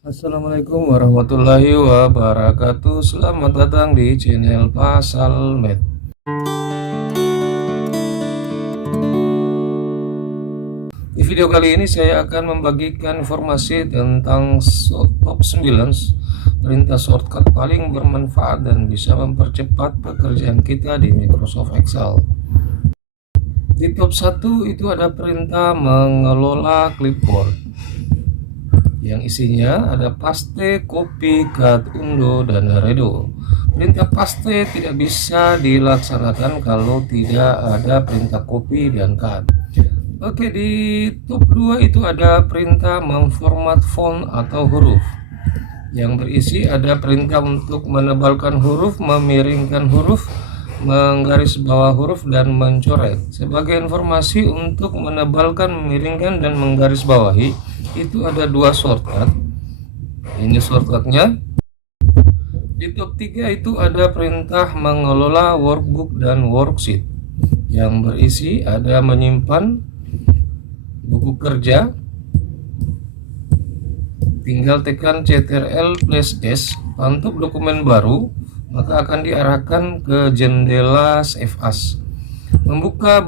Assalamualaikum warahmatullahi wabarakatuh. Selamat datang di channel Pasal Med. Di video kali ini saya akan membagikan informasi tentang top 9 perintah shortcut paling bermanfaat dan bisa mempercepat pekerjaan kita di Microsoft Excel. Di top 1 itu ada perintah mengelola clipboard, yang isinya ada paste, copy, cut, undo, dan redo. Perintah paste tidak bisa dilaksanakan kalau tidak ada perintah copy dan cut. Oke, di top 2 itu ada perintah memformat font atau huruf, yang berisi ada perintah untuk menebalkan huruf, memiringkan huruf, menggaris bawah huruf, dan mencoret. Sebagai informasi, untuk menebalkan, memiringkan, dan menggaris bawahi itu ada dua shortcut. Ini shortcutnya. Di top 3 itu ada perintah mengelola workbook dan worksheet, yang berisi ada menyimpan buku kerja, tinggal tekan Ctrl+S. Untuk dokumen baru maka akan diarahkan ke jendela Save As. Membuka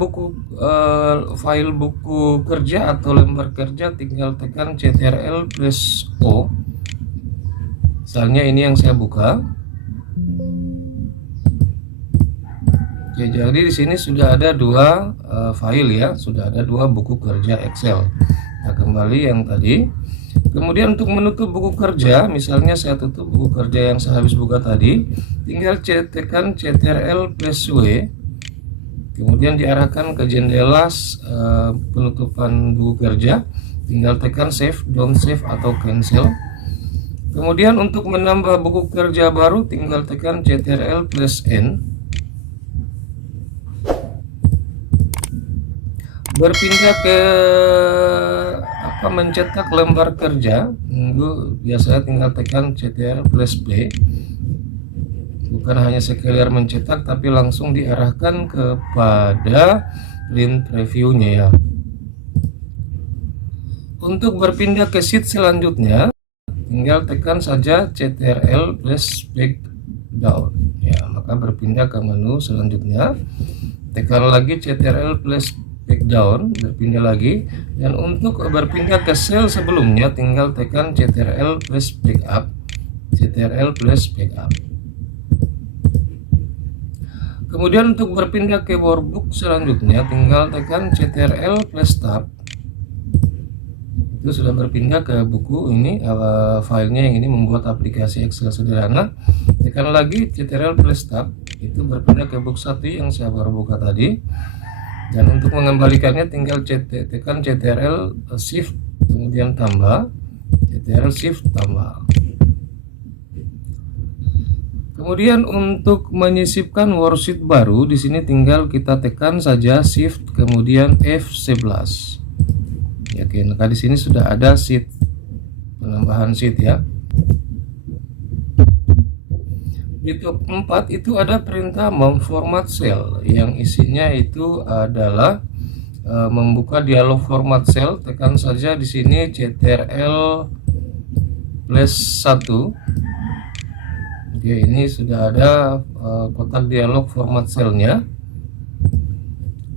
file buku kerja atau lembar kerja, tinggal tekan Ctrl+O. Misalnya ini yang saya buka. Oke, jadi di sini sudah ada dua file ya, sudah ada dua buku kerja Excel. Nah, kembali yang tadi. Kemudian untuk menutup buku kerja, misalnya saya tutup buku kerja yang saya habis buka tadi, tinggal tekan Ctrl+W, kemudian diarahkan ke jendela penutupan buku kerja, tinggal tekan save, don't save, atau cancel. Kemudian untuk menambah buku kerja baru, tinggal tekan Ctrl+N. Berpindah ke mencetak lembar kerja, biasanya tinggal tekan Ctrl+P. Bukan hanya sekedar mencetak, tapi langsung diarahkan kepada print previewnya ya. Untuk berpindah ke sheet selanjutnya, tinggal tekan saja Ctrl+Backdown ya, maka berpindah ke menu selanjutnya. Tekan lagi Ctrl+Backdown, berpindah lagi. Dan untuk berpindah ke sel sebelumnya, tinggal tekan Ctrl+Backup, Ctrl+Backup. Kemudian untuk berpindah ke workbook selanjutnya, tinggal tekan Ctrl+Tab. Itu sudah berpindah ke buku ini, filenya yang ini, membuat aplikasi Excel sederhana. Tekan lagi Ctrl+Tab, itu berpindah ke book 1 yang saya baru buka tadi. Dan untuk mengembalikannya tinggal tekan Ctrl Shift kemudian tambah, Ctrl Shift tambah. Kemudian untuk menyisipkan worksheet baru, di sini tinggal kita tekan saja Shift kemudian F11. Ya, oke, nah di sini sudah ada sheet, penambahan sheet ya. Di top 4 itu ada perintah memformat cell, yang isinya itu adalah membuka dialog format cell. Tekan saja di sini Ctrl+1. Oke, ini sudah ada kotak dialog format cellnya.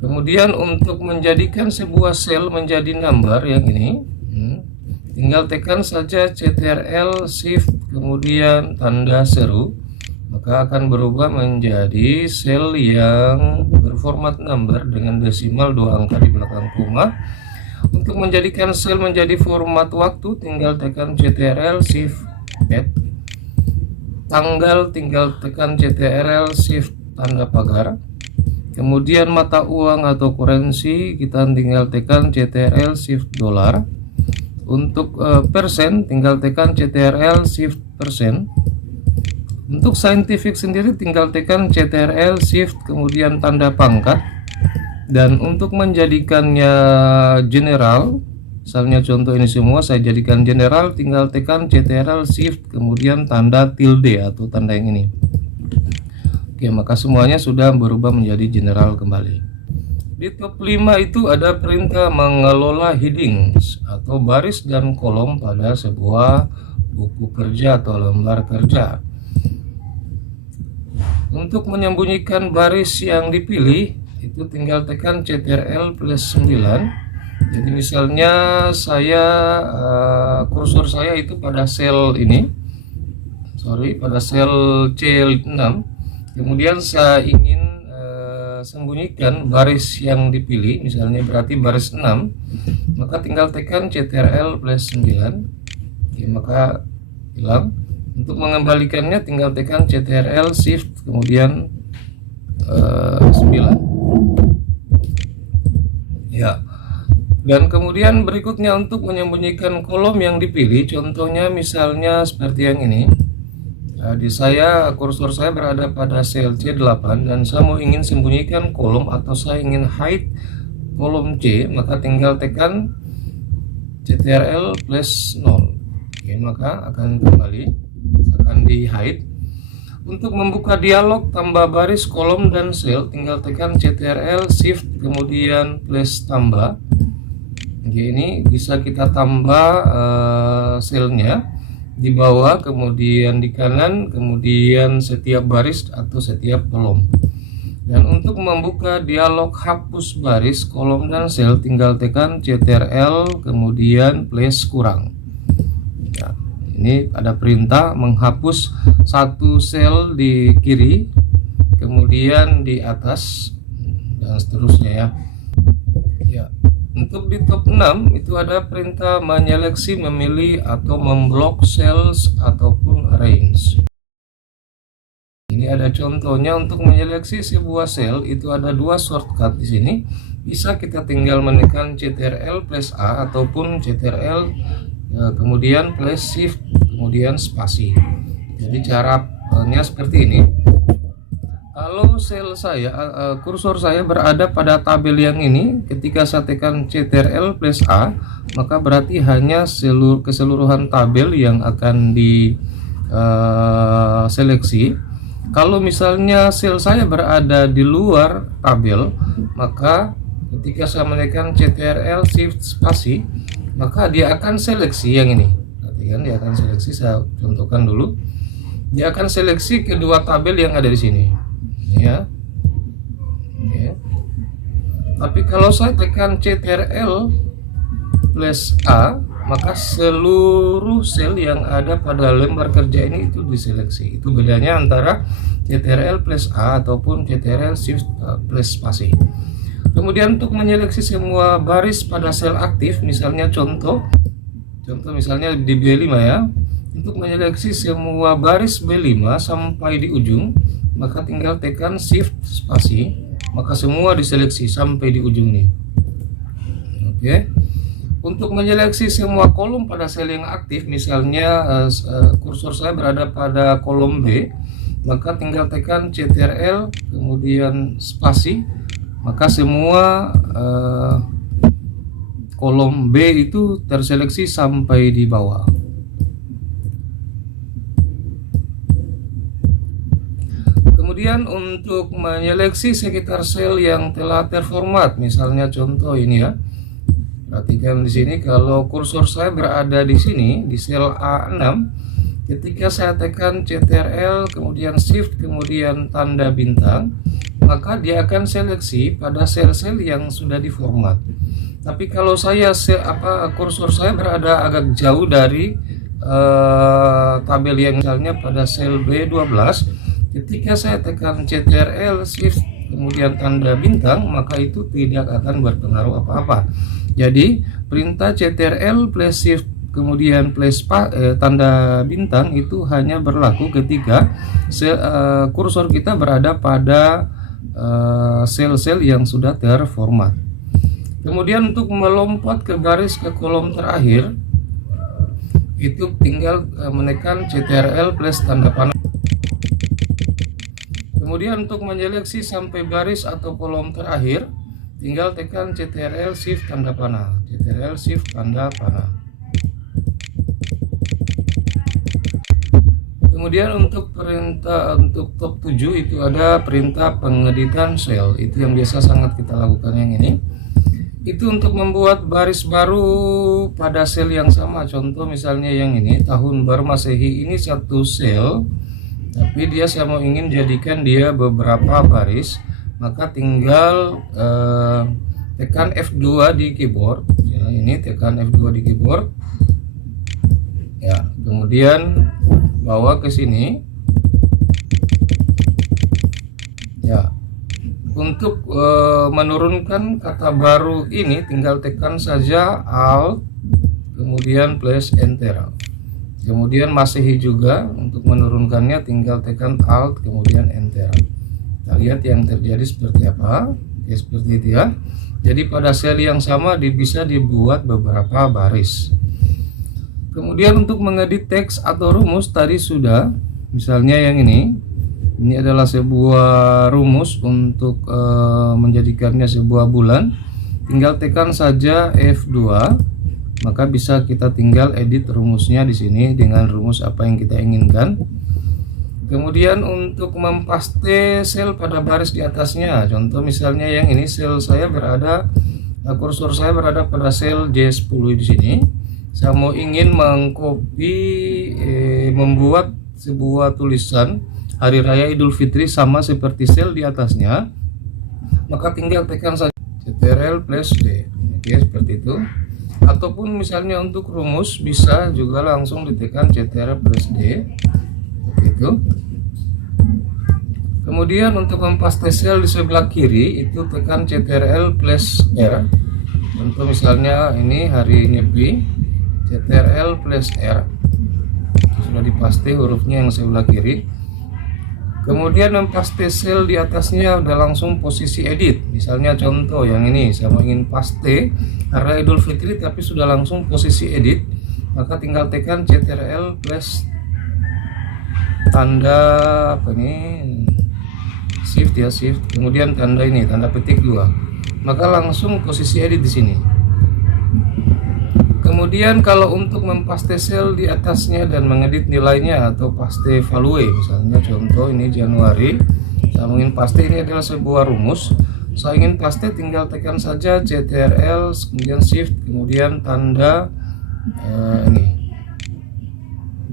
Kemudian untuk menjadikan sebuah sel menjadi number yang ini, tinggal tekan saja Ctrl Shift kemudian tanda seru, maka akan berubah menjadi sel yang berformat number dengan desimal 2 angka di belakang koma. Untuk menjadikan sel menjadi format waktu, tinggal tekan Ctrl Shift Add. Tanggal tinggal tekan Ctrl Shift tanda pagar. Kemudian mata uang atau currency kita tinggal tekan Ctrl Shift $. Untuk persen tinggal tekan Ctrl Shift persen. Untuk scientific sendiri tinggal tekan Ctrl Shift kemudian tanda pangkat. Dan untuk menjadikannya general, misalnya contoh ini semua saya jadikan general, tinggal tekan Ctrl Shift kemudian tanda tilde atau tanda yang ini. Oke, maka semuanya sudah berubah menjadi general kembali. Di top 5 itu ada perintah mengelola headings atau baris dan kolom pada sebuah buku kerja atau lembar kerja. Untuk menyembunyikan baris yang dipilih, itu tinggal tekan Ctrl plus 9. Jadi misalnya saya kursor saya itu pada sel ini, pada sel C6, kemudian saya ingin sembunyikan baris yang dipilih, misalnya berarti baris 6, maka tinggal tekan Ctrl plus 9. Oke, maka hilang. Untuk mengembalikannya tinggal tekan Ctrl Shift kemudian 9. Ya. Dan kemudian berikutnya untuk menyembunyikan kolom yang dipilih, contohnya misalnya seperti yang ini. Di kursor saya berada pada sel C8 dan saya mau ingin sembunyikan kolom atau saya ingin hide kolom C, maka tinggal tekan Ctrl plus 0. Oke, maka akan di hide. Untuk membuka dialog tambah baris, kolom, dan sel, tinggal tekan Ctrl Shift kemudian plus tambah. Oke, ini bisa kita tambah selnya di bawah, kemudian di kanan, kemudian setiap baris atau setiap kolom. Dan untuk membuka dialog hapus baris, kolom, dan sel, tinggal tekan Ctrl kemudian plus kurang. Ya, ini ada perintah menghapus satu sel di kiri, kemudian di atas, dan seterusnya ya. Untuk di top 6 itu ada perintah menyeleksi, memilih, atau memblok cells ataupun arrange. Ini ada contohnya. Untuk menyeleksi sebuah sel itu ada dua shortcut di sini. Bisa kita tinggal menekan Ctrl plus A ataupun Ctrl kemudian plus Shift kemudian spasi. Jadi caranya seperti ini. Kalau sel saya, kursor saya berada pada tabel yang ini, ketika saya tekan Ctrl plus A, maka berarti hanya keseluruhan tabel yang akan diseleksi. Kalau misalnya sel saya berada di luar tabel, maka ketika saya menekan Ctrl Shift spasi, maka dia akan seleksi yang ini. Perhatikan, dia akan seleksi. Saya contohkan dulu. Dia akan seleksi kedua tabel yang ada di sini. Ya. Oke. Tapi kalau saya tekan Ctrl plus A, maka seluruh sel yang ada pada lembar kerja ini itu diseleksi. Itu bedanya antara Ctrl plus A ataupun Ctrl Shift plus spasi. Kemudian untuk menyeleksi semua baris pada sel aktif, misalnya contoh misalnya di B5 ya. Untuk menyeleksi semua baris B5 sampai di ujung, maka tinggal tekan Shift spasi, maka semua diseleksi sampai di ujung nih. Oke. Untuk menyeleksi semua kolom pada sel yang aktif, misalnya kursor saya berada pada kolom B, maka tinggal tekan Ctrl kemudian spasi, maka semua kolom B itu terseleksi sampai di bawah. Kemudian untuk menyeleksi sekitar sel yang telah terformat, misalnya contoh ini ya. Perhatikan di sini, kalau kursor saya berada di sini di sel A6, ketika saya tekan Ctrl kemudian Shift kemudian tanda bintang, maka dia akan seleksi pada sel-sel yang sudah diformat. Tapi kalau kursor saya berada agak jauh dari tabel yang misalnya pada sel B12, ketika saya tekan Ctrl Shift kemudian tanda bintang, maka itu tidak akan berpengaruh apa-apa. Jadi perintah Ctrl plus Shift kemudian plus tanda bintang itu hanya berlaku ketika kursor kita berada pada sel-sel yang sudah terformat. Kemudian untuk melompat ke kolom terakhir, itu tinggal menekan Ctrl plus tanda panah. Kemudian untuk menyeleksi sampai baris atau kolom terakhir, tinggal tekan Ctrl Shift tanda panah. Ctrl Shift tanda panah. Kemudian untuk top 7 itu ada perintah pengeditan sel. Itu yang biasa sangat kita lakukan yang ini. Itu untuk membuat baris baru pada sel yang sama. Contoh misalnya yang ini, tahun baru Masehi ini satu sel, tapi saya mau ingin jadikan dia beberapa baris, maka tinggal tekan F2 di keyboard. Ya, ini tekan F2 di keyboard. Ya, kemudian bawa ke sini. Ya. Untuk menurunkan kata baru ini tinggal tekan saja Alt kemudian plus Enter. Kemudian Masehi juga untuk menurunkannya tinggal tekan Alt kemudian Enter. Kita lihat yang terjadi seperti apa. Oke, seperti itu ya. Jadi pada sel yang sama bisa dibuat beberapa baris. Kemudian untuk mengedit teks atau rumus tadi sudah, misalnya yang ini. Ini adalah sebuah rumus untuk menjadikannya sebuah bulan. Tinggal tekan saja F2, maka bisa kita tinggal edit rumusnya di sini dengan rumus apa yang kita inginkan. Kemudian untuk mempaste sel pada baris di atasnya, contoh misalnya yang ini kursor saya berada pada sel J10 di sini. Saya mau ingin membuat sebuah tulisan Hari Raya Idul Fitri sama seperti sel di atasnya, maka tinggal tekan saja Ctrl plus D. Oke, seperti itu. Ataupun misalnya untuk rumus bisa juga langsung ditekan Ctrl plus D. Seperti itu. Kemudian untuk mempaste sel di sebelah kiri itu tekan Ctrl plus R. Untuk misalnya ini hari Nyepi, Ctrl plus R. Itu sudah dipaste hurufnya yang sebelah kiri. Kemudian mempaste sel di atasnya udah langsung posisi edit. Misalnya contoh yang ini, saya mau ingin paste Hari Idul Fitri tapi sudah langsung posisi edit, maka tinggal tekan Ctrl plus tanda apa ini, shift ya, shift. Kemudian tanda ini, tanda petik 2. Maka langsung posisi edit di sini. Kemudian kalau untuk mempaste sel di atasnya dan mengedit nilainya atau paste value, misalnya contoh ini Januari, saya ingin paste, ini adalah sebuah rumus. Saya ingin paste tinggal tekan saja Ctrl kemudian Shift kemudian tanda ini.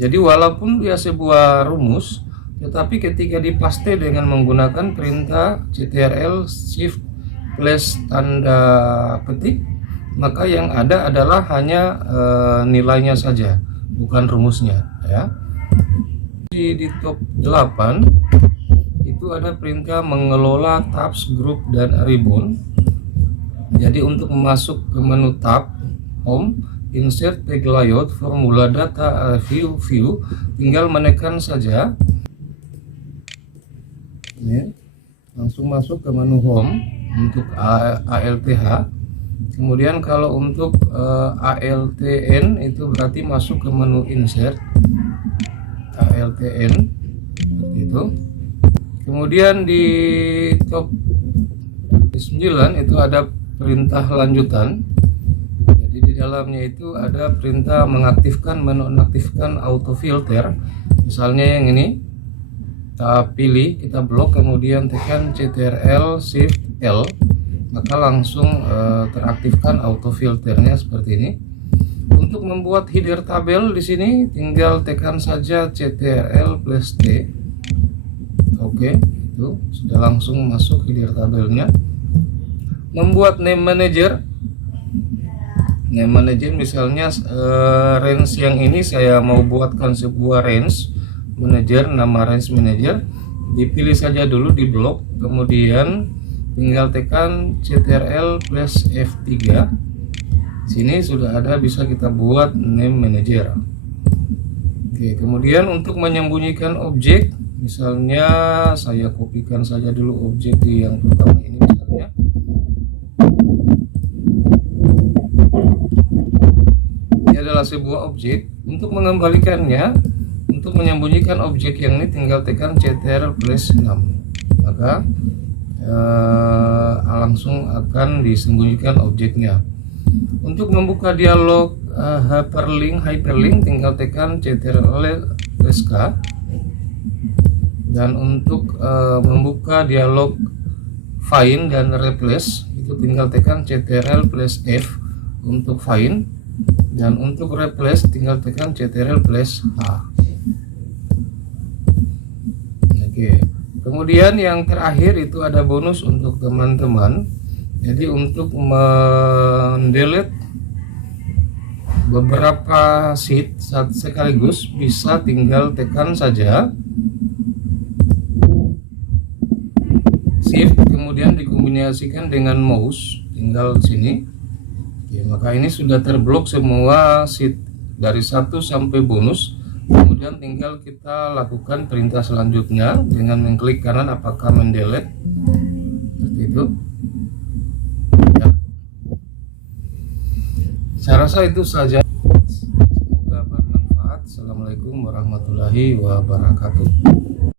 Jadi walaupun dia sebuah rumus, tetapi ketika dipaste dengan menggunakan perintah Ctrl Shift plus tanda petik, maka yang ada adalah hanya nilainya saja, bukan rumusnya ya. Di top 8 itu ada perintah mengelola tabs, group, dan ribbon. Jadi untuk masuk ke menu tab, home, insert, tag layout, formula, data, view, tinggal menekan saja ini, langsung masuk ke menu home untuk ALTH. Kemudian kalau untuk ALTN itu berarti masuk ke menu insert ALTN seperti itu. Kemudian di top 9 itu ada perintah lanjutan. Jadi di dalamnya itu ada perintah mengaktifkan, menonaktifkan auto filter. Misalnya yang ini kita pilih, kita blok, kemudian tekan Ctrl Shift L, maka langsung teraktifkan auto filternya seperti ini. Untuk membuat header tabel di sini tinggal tekan saja Ctrl plus T. Oke, itu sudah langsung masuk header tabelnya. Membuat name manager misalnya range yang ini saya mau buatkan sebuah range manager, nama range manager, dipilih saja dulu di blok, kemudian tinggal tekan Ctrl plus F3. Sini sudah ada, bisa kita buat name manager. Oke, kemudian untuk menyembunyikan objek, misalnya saya kopikan saja dulu objek di yang pertama ini misalnya. Ini adalah sebuah objek. Untuk mengembalikannya, untuk menyembunyikan objek yang ini tinggal tekan Ctrl plus 6. Maka langsung akan disembunyikan objeknya. Untuk membuka dialog hyperlink tinggal tekan Ctrl plus K. Dan untuk membuka dialog find dan replace itu tinggal tekan Ctrl plus F untuk find, dan untuk replace tinggal tekan Ctrl plus H. Oke. Kemudian yang terakhir itu ada bonus untuk teman-teman. Jadi untuk mendelete beberapa sheet sekaligus bisa tinggal tekan saja Shift kemudian dikombinasikan dengan mouse, tinggal sini. Oke, maka ini sudah terblok semua sheet dari 1 sampai bonus. Kemudian tinggal kita lakukan perintah selanjutnya dengan mengklik kanan apakah mendelete, seperti itu ya. Saya rasa itu saja, semoga bermanfaat. Assalamualaikum warahmatullahi wabarakatuh.